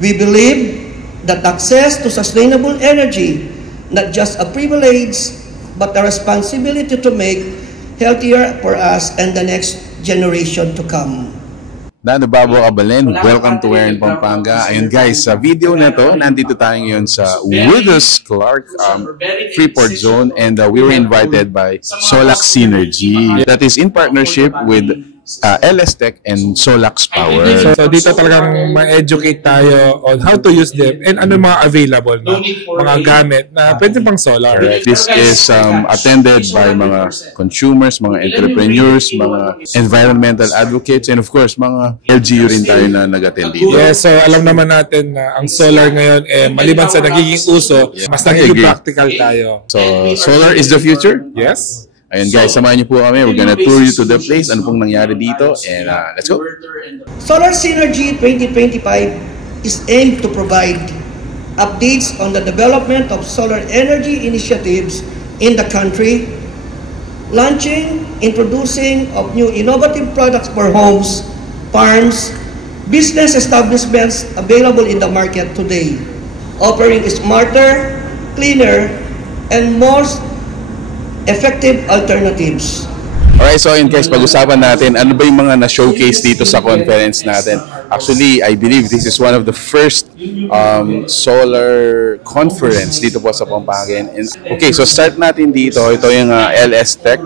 We believe that access to sustainable energy, not just a privilege, but a responsibility to make healthier for us and the next generation to come. Dano Babo Abalen, welcome to Warren, Pampanga. Ayun guys, sa video na to, nandito tayo ngayon sa Withus Clark Freeport Zone, and we were invited by Solax Synergy that is in partnership with LS Tech and Solax Power. So dito talagang ma-educate tayo on how to use them and ano mga available na mga gamit na pwede pang solar. This is attended by mga consumers, mga entrepreneurs, mga environmental advocates, and of course mga LGU rin tayo na nag-attend dito. Yes, so alam naman natin na ang solar ngayon maliban sa nagiging uso, mas nagiging practical tayo. So solar is the future? Yes. Ayun guys, samahan niyo po kami. We're gonna tour you to the place. Ano pong nangyari dito. And let's go. Solar Synergy 2025 is aimed to provide updates on the development of solar energy initiatives in the country, launching, introducing of new innovative products for homes, farms, business establishments available in the market today, offering smarter, cleaner, and more effective alternatives. Alright, so in guys, pag-usapan natin, ano ba yung mga na-showcase dito sa conference natin? Actually, I believe this is one of the first solar conference dito po sa Pampanga. Okay, so start natin dito. Ito yung LS Tech.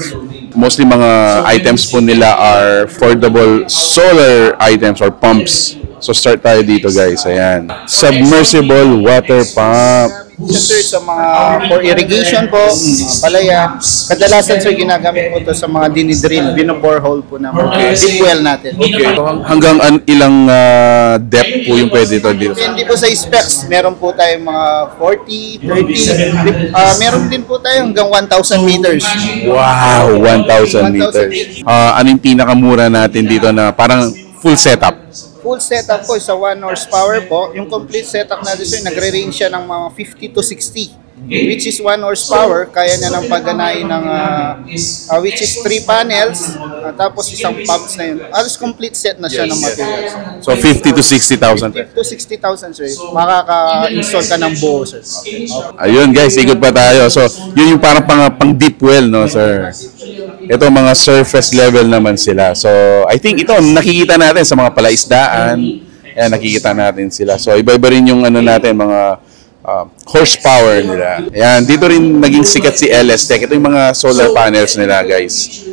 Mostly mga items po nila are affordable solar items or pumps. So start tayo dito guys, ayan. Submersible water pump. Sir, sa mga for irrigation po, palayan. Kadalasan sir, ginagamit po ito sa mga dinidrill, bino-borehole po na deep well natin. Okay. Hanggang ilang depth po yung pwede ito dito? Hindi po sa specs, meron po tayong mga 40, 30, meron din po tayo hanggang 1,000 meters. Wow, 1,000 meters. Ano yung pinakamura natin dito na parang full setup? Full setup po sa 1 horsepower po. Yung complete setup natin sir, nagre-range siya ng mga 50 to 60. Which is 1 horsepower, kaya niya ng pagganahin ng which is 3 panels, tapos isang pumps na yun. Alos complete set na siya ng materials. So 50 to 60,000. 50 to 60,000 sir. Makaka-install ka ng buo sir. Ayun guys, ikot pa tayo. So yun yung parang pang deep well, no sir? Ito mga surface level naman sila. So I think ito nakikita natin sa mga palaisdaan. Ayan, nakikita natin sila. So iba-iba rin yung ano natin, mga horsepower nila. Ayan, dito rin naging sikat si LS Tech. Ito yung mga solar panels nila guys.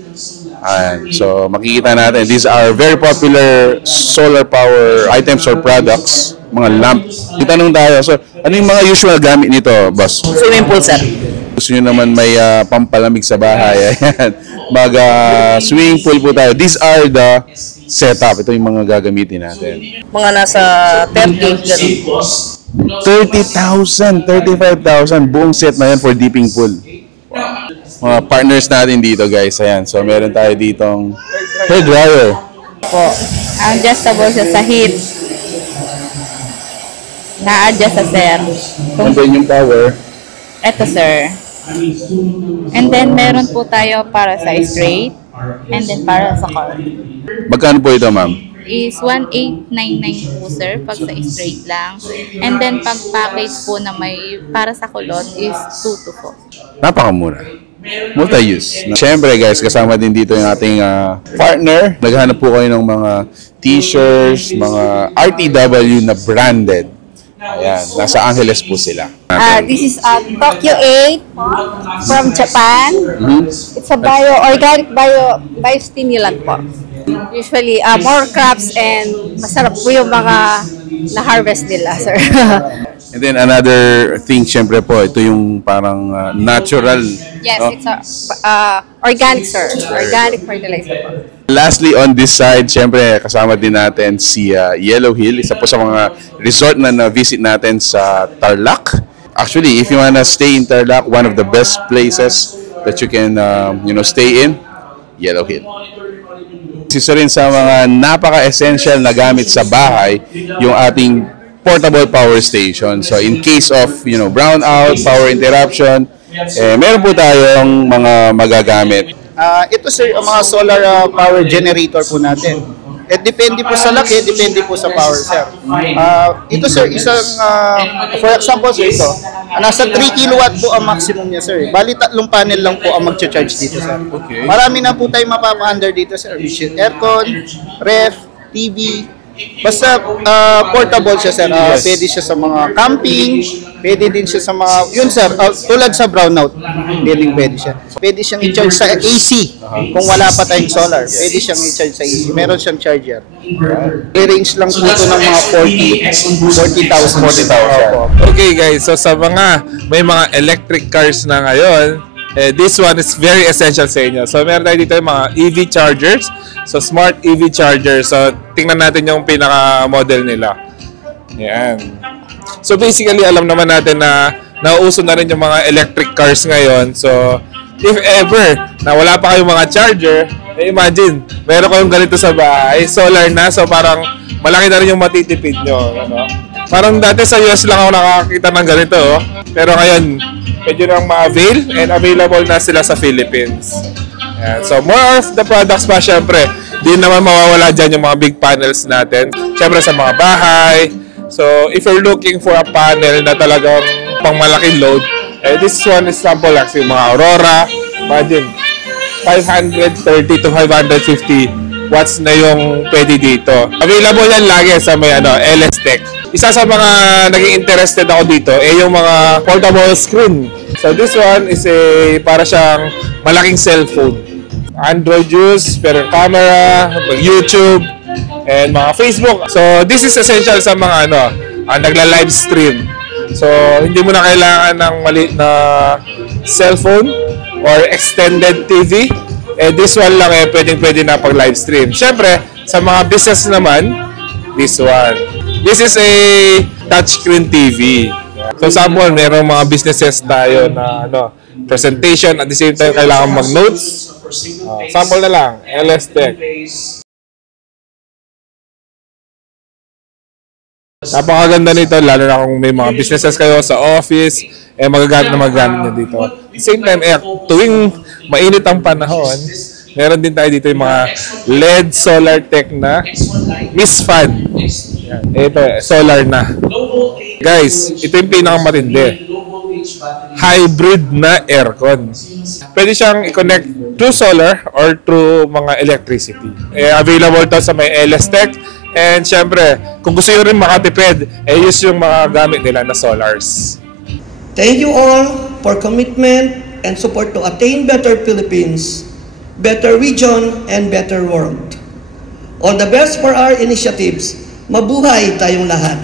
Ayan, so makikita natin. These are very popular solar power items or products. Mga lamp. Itanong tayo. So ano yung mga usual gamit nito, boss? Swimming pool, sir. Gusto nyo naman may pampalamig sa bahay. Ayan. Swimming pool po tayo. These are the setup. Ito yung mga gagamitin natin. Mga nasa 30, ganun. 30,000, 35,000 buong set na yan for dipping pool. Wow. Mga partners natin dito guys. Ayan. So meron tayo ditong hair dryer. Po. Adjustable siya sa heat. Na-adjust sa sir. And then yung power. Ito sir. And then meron po tayo para sa straight. And then para sa car. Magkano po ito ma'am? Is 1,899 po sir pag sa straight lang. And then pag package po na may para sa kulot is 2 to 4. Napakamura. Multi-use. Siyempre guys, kasama din dito yung ating partner. Naghahanap po kayo ng mga t-shirts, mga RTW na branded. Ayan, nasa Angeles po sila. This is Tokyo 8 from Japan. It's a organic biostimulant po. Usually, more crops and masarap po yung mga na-harvest nila, sir. And then another thing, syempre po, ito yung parang natural. Yes, no? it's organic, sir. Organic fertilizer po. Lastly, on this side, syempre kasama din natin si Yellow Hill, isa po sa mga resort na na-visit natin sa Tarlac. Actually, if you wanna stay in Tarlac, one of the best places that you can stay in, Yellow Hill. Isa rin sa mga napaka-essential na gamit sa bahay, yung ating portable power station. So in case of brownout, power interruption, meron po tayong mga magagamit. Ito sir, ang mga solar power generator po natin. Depende po sa laki, depende po sa power, sir. Ito, sir, isang, for example, sir, ito, nasa 3 kilowatt po ang maximum niya, sir. Bali, 3 panel lang po ang mag-charge dito, sir. Okay. Marami na po tayo mapapa-under dito, sir. Aircon, ref, TV, basta portable siya, sir. Pwede siya sa mga camping, pwede din siya sa mga, yun, sir, tulad sa brownout, pwede siya. Pwede siyang i-charge sa AC kung wala pa tayong solar. Pwede siyang i-charge sa AC. Meron siyang charger. I-range lang po ito ng mga 40,000. Okay guys, so sa mga may mga electric cars na ngayon, this one is very essential sa inyo. So meron tayo dito yung mga EV chargers. So smart EV chargers. So tingnan natin yung pinaka-model nila. Yan. So basically alam naman natin na nauuso na rin yung mga electric cars ngayon. So if ever na wala pa kayong mga charger, imagine, meron kayong ganito sa bahay, solar na, so parang malaki na rin yung matitipid nyo. Ano? Parang dati sa US lang ako nakakita ng ganito, oh. Pero ngayon, pwede nang ma-avail and available na sila sa Philippines. Yan. So more of the products pa, syempre, di naman mawawala dyan yung mga big panels natin. Syempre sa mga bahay. So if you're looking for a panel na talagang pang malaking load, this one is sample lang, yung mga Aurora. Imagine, 530 to 550 watts na yung pwede dito. Available yan lagi sa may LS Tech. Isa sa mga naging interested ako dito yung mga portable screen. So this one is para siyang malaking cellphone. Android use, pero camera, YouTube, and mga Facebook. So this is essential sa mga nagla-live stream. So hindi mo na kailangan ng maliit na cellphone or extended TV. This one lang pwedeng-pwede na pag live stream. Siyempre, sa mga business naman, this one. This is a touchscreen TV. So sample, mayroong mga businesses tayo na presentation at the same time kailangan mag-notes. Sample na lang, LS Tech. Napakaganda nito, lalo na kung may mga businesses kayo sa office, magagamit nyo dito. At the same time, tuwing mainit ang panahon, meron din tayo dito yung mga LED solar tech na Miss Fan. Ito, solar na. Guys, ito yung pinakamatindi. Hybrid na aircon. Pwede siyang i-connect to solar or through mga electricity. Available to sa may LS Tech. And syempre, kung gusto nyo rin makatipid, use yung mga gamit nila na solars. Thank you all for commitment and support to attain better Philippines, better region, and better world. All the best for our initiatives. Mabuhay tayong lahat.